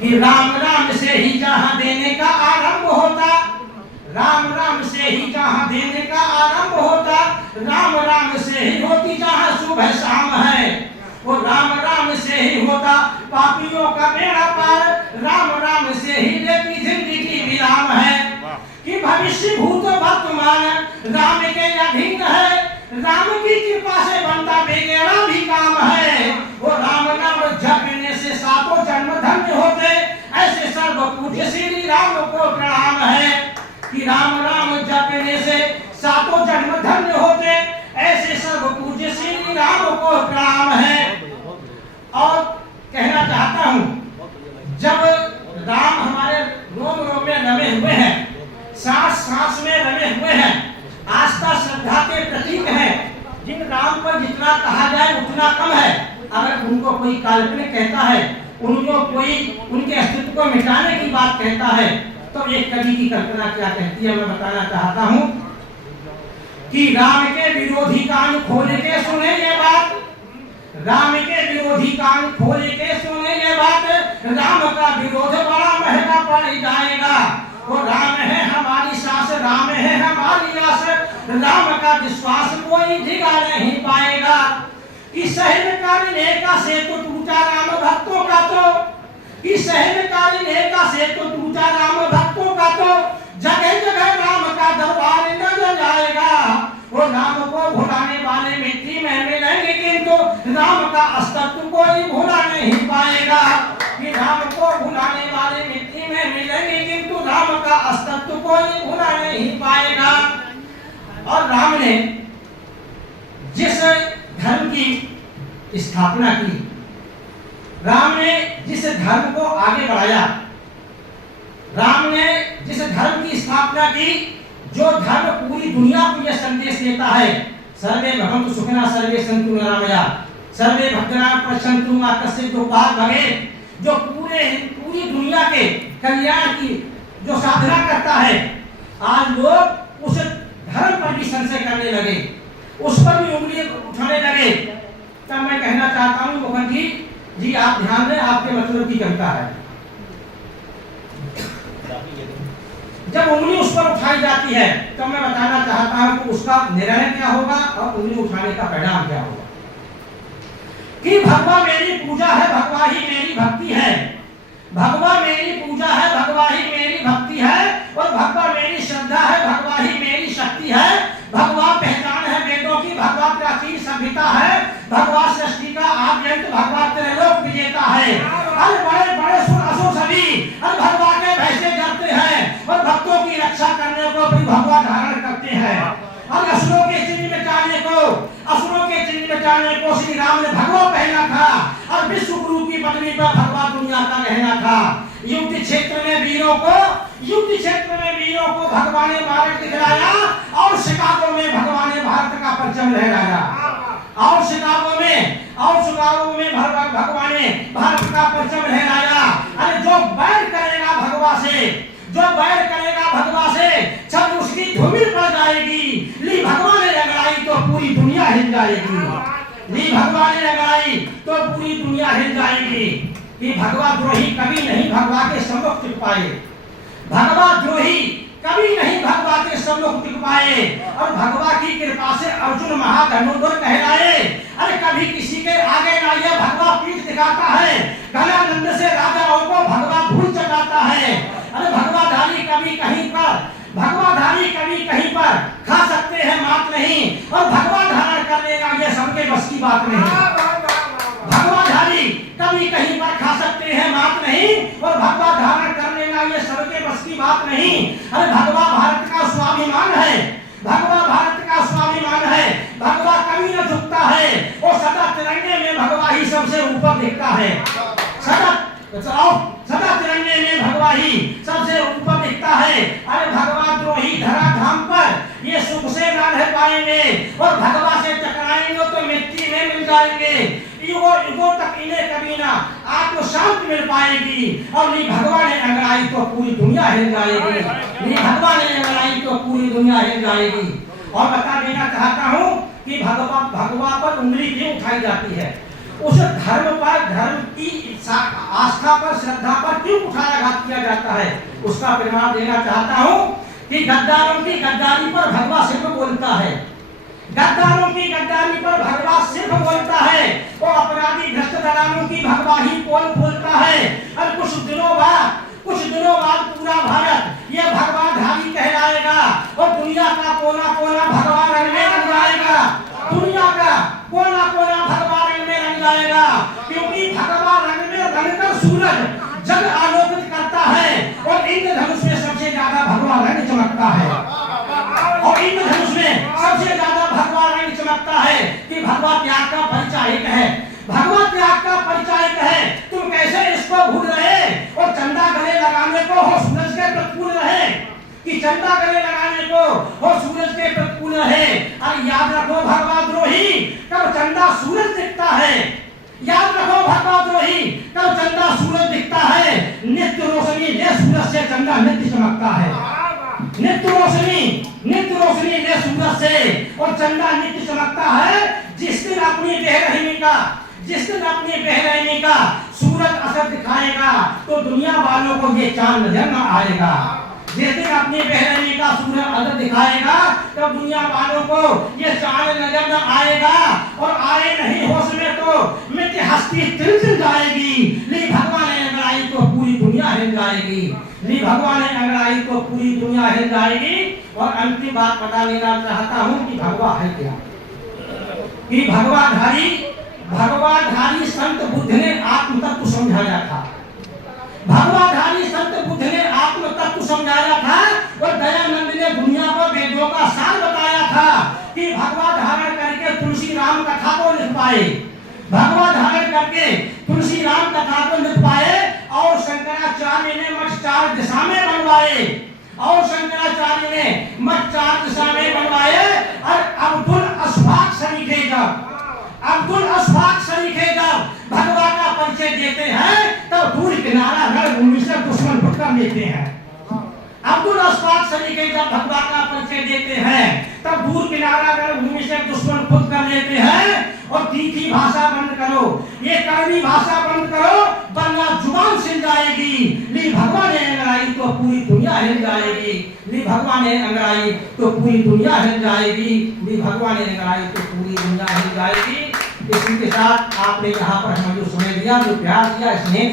कि राम राम से ही जहां देने का आरंभ होता, राम राम से ही जहां देने का आरंभ होता, राम राम से ही होती जहां सुबह शाम है, वो राम राम से ही होता पापियों का बेड़ा पार, राम राम से ही लेती जिंदगी विराम है। कि भविष्य भूत वर्तमान राम के अधीन है, राम की कृपा से बनता बेगेड़ा भी काम है। वो राम नाम जपने से सातों जन्म धन्य होते, ऐसे सर्व पूज्य श्री राम को प्रणाम है। कि राम राम जपने से सातों जन्म धन्य होते, ऐसे सर्व पूज्य श्री राम को प्रणाम है। और कहना चाहता हूँ, जब राम हमारे रोम रोम में रमे हुए हैं, सांस सांस में रमे हुए हैं, आस्था श्रद्धा के प्रतीक हैं, जिन राम पर जितना कहा जाए उतना कम है। अगर उनको कोई काल्पनिक कहता है, उनको कोई उनके अस्तित्व को मिटाने की बात कहता है, तो एक कवि की कल्पना क्या कहती है मैं बताना चाहता हूँ। कि राम के विरोधी कान खोल के सुने ये बात, राम के विरोधी कान खोल के सुने ये बात, राम का विरोध बड़ा महंगा पड़ जाएगा। वो राम है हमारी सांस, राम है हमारी आस, राम का विश्वास कोई ढिगा नहीं पाएगा। कि सहनकारिणी का सेतु टूटा राम भक्तों का, तो कि सहनकारिणी का सेतु टूटा राम भक्तों का, तो जगह जगह राम का दरबार न जाएगा। वो राम को भुलाने वाले मिट्टी में मिलेंगे, किंतु राम का अस्तित्व कोई भुला नहीं पाएगा। कि राम को भुलाने वाले मिट्टी में मिलेंगे, किंतु राम का अस्तित्व कोई भुला नहीं पाएगा। और राम ने जिस धर्म की स्थापना की, राम ने जिस धर्म को आगे बढ़ाया, राम ने जिस धर्म की स्थापना की, जो धर्म पूरी दुनिया को यह संदेश देता है, सर्वे भवन्तु सुखिनः सर्वे सन्तु निरामयाः सर्वे भद्राणि पश्यन्तु मा कश्चित् दुःखात् भवेत्, जो पूरी दुनिया के कल्याण की जो साधना करता है। आज लोग उस धर्म पर भी संशय करने लगे, उस पर भी उंगली उठाने लगे। तब मैं कहना चाहता हूँ मोहन जी आप ध्यान दें, आपके मतलब की कविता है। जब उंगली उस पर उठाई जाती है, तो मैं बताना चाहता हूं कि उसका निर्णय क्या होगा और उंगली उठाने का परिणाम क्या होगा। कि भगवा मेरी पूजा है, भगवा ही मेरी भक्ति है, भगवा मेरी पूजा है, भगवा ही मेरी भक्ति है, और भगवा मेरी श्रद्धा है, भगवा ही मेरी शक्ति है। भगवा पहचान है वेदों की, भगवा प्राचीन सभ्यता है, भगवा सृष्टि का आद्यंत, भगवा त्रैलोक विजेता है। अरे बड़े बड़े असुर सभी अरे भगवा के भय से डरते हैं, और भक्तों की रक्षा करने को भी भगवा धारण करते हैं। और असुरों के चिन्ह मिटाने को, असुरों के चिन्ह मिटाने को श्री राम ने भगवा पहना था, और विश्व गुरु की पदवी पर भगवा दुनिया का रहना था। युद्ध क्षेत्र में वीरों को भगवान ने मार्ग दिखलाया, और शिकागो में भगवान ने भारत का परचम लहराया। और शिकागो में भगवान ने भारत का परचम लहराया। अरे जो बैर करेगा भगवा से, जो बैर करेगा भगवा से, सब उसकी धूमिल पड़ जाएगी। ली भगवान ने लगाई तो पूरी दुनिया हिल जाएगी, ली भगवान ने लगाई तो पूरी दुनिया हिल जाएगी। कि भगवा द्रोही कभी नहीं भगवा के सम्मुख टिक पाए, भगवा द्रोही कभी नहीं भगवा के सम्मुख टिक पाए, और भगवा की कृपा से अर्जुन महाधनुर्धर कहलाए। अरे कभी किसी के आगे ना यह भगवा पीठ दिखाता है, घनानंद से राजाओं को भगवा धूल चढ़ाता है। अरे भगवाधारी कभी कहीं पर खा सकते हैं मात नहीं, और भगवा धारण कर लेना यह सबके बस की बात नहीं। भगवाधारी कभी कहीं पर खा सकते हैं मात नहीं, और भगवा धारण कर लेना यह सबके बस की बात नहीं। अरे भगवा भारत का स्वाभिमान है, भगवा भारत का स्वाभिमान है, भगवा कभी न झुकता है, वो सदा तिरंगे में भगवा ही सबसे ऊपर दिखता है। सदा तिरंगे में भगवा ही सबसे ऊपर दिखता है। अरे भगवा द्रोही धरा धाम पर ये सुख से ना रह पाएंगे, और भगवा से टकराएंगे तो मिट्टी में मिल जाएंगे। युगों तक इन्हें कभी ना आत्म शांति मिल पाएगी, और ली भगवान ने अंगड़ाई तो पूरी दुनिया हिल जाएगी, ली भगवान ने अंगड़ाई तो पूरी दुनिया हिल जाएगी। और बता देना चाहता हूँ कि भगवा पर उंगली क्यों उठाई जाती है। उस धर्म पर, धर्म की आस्था पर, श्रद्धा पर क्यों कुठाराघात किया जाता है, उसका प्रमाण देना चाहता हूं कि गद्दारों की गद्दारी पर भगवा सिर्फ बोलता है, गद्दारों की गद्दारी पर भगवा सिर्फ बोलता है, वो अपराधी भ्रष्ट दलालों की भगवा ही पोल खोलता है। और कुछ दिनों बाद पूरा भारत ये भगवाधारी कहलाएगा और दुनिया का कोना कोना भगवा रंग में रंग जाएगा, दुनिया का कोना कोना भगवा रंग में रंग जाएगा, क्योंकि भगवा रंग में रंगकर सूरज जग आलोकित करता है और इंद्रधनुष में सबसे ज्यादा भगवा रंग चमकता है, और इंद्रधनुष में सबसे ज्यादा भगवा रंग चमकता है कि भगवा त्याग का परिचायक है, भगवा त्याग का परिचायक है। तुम कैसे इसको भूल रहे और चंदा गले लगाने को हो सूरज के प्रतिकूल रहे, कि चंदा गले लगाने को हो सूरज के प्रतिकूल रहे। और याद रखो भगवाद्रोही, कब चंदा सूरज दिखता है, याद रखो भगवाद्रोही, कब चंदा सूरज दिखता है, नित्य रोशनी ले सूरज से चंदा नित्य चमकता है, नित्य रोशनी ले सूरज से और चंदा नित्य चमकता है। जिस दिन अपनी बेरहमी का सूरज असर दिखाएगा तो दुनिया वालों को ये चांद नजर न आएगा, जिस दिन अपनी बेरहमी का सूरज असर दिखाएगा तो दुनिया वालों को ये चांद नजर न आएगा, और आए नहीं होश में तो मिट्टी हस्ती तिल जाएगी। ली भगवान ने अंगड़ाई तो पूरी दुनिया हिल जाएगी, ली भगवान ने अंगड़ाई तो पूरी दुनिया हिल जाएगी। और अंतिम बात बता देना चाहता हूं कि भगवा है क्या, कि भगवाधारी संत बुद्ध ने आत्म तत्व समझाया था, भगवाधारी संत बुद्ध ने आत्म तत्व समझाया था और दयानंद ने दुनिया को वेदों का सार बताया था कि भगवा धारण करके तुलसी राम कथा को लिख पाए, भगवा धारण करके तुलसी राम कथा को लिख पाए। और शंकराचार्य ने मठ 4 दिशा में बनवाए, और शंकराचार्य ने मठ 4 दिशा में बनवाए। और अब्दुल अस्फाक शरीफ जब भगवा का परिचय देते हैं तो दूर किनारा रणभूमि से दुश्मन फुट कर लेते हैं। अब्दुल अस्फाक शरीफ जब भगवा का परिचय देते हैं तब दूर किनारा रणभूमि से दुश्मन फुट कर लेते हैं। और तीखी भाषा बंद करो, ये कड़वी भाषा बंद करो, वरना जुबान सिल जाएगी। ली भगवान ने अंगड़ाई तो पूरी दुनिया हिल जाएगी, ली भगवान ने अंगड़ाई तो पूरी दुनिया हिल जाएगी, ली भगवान ने अंगड़ाई तो पूरी दुनिया हिल जाएगी। इसी के साथ आपने यहाँ पर हमें जो समय दिया, जो प्यार दिया, स्नेह दिया,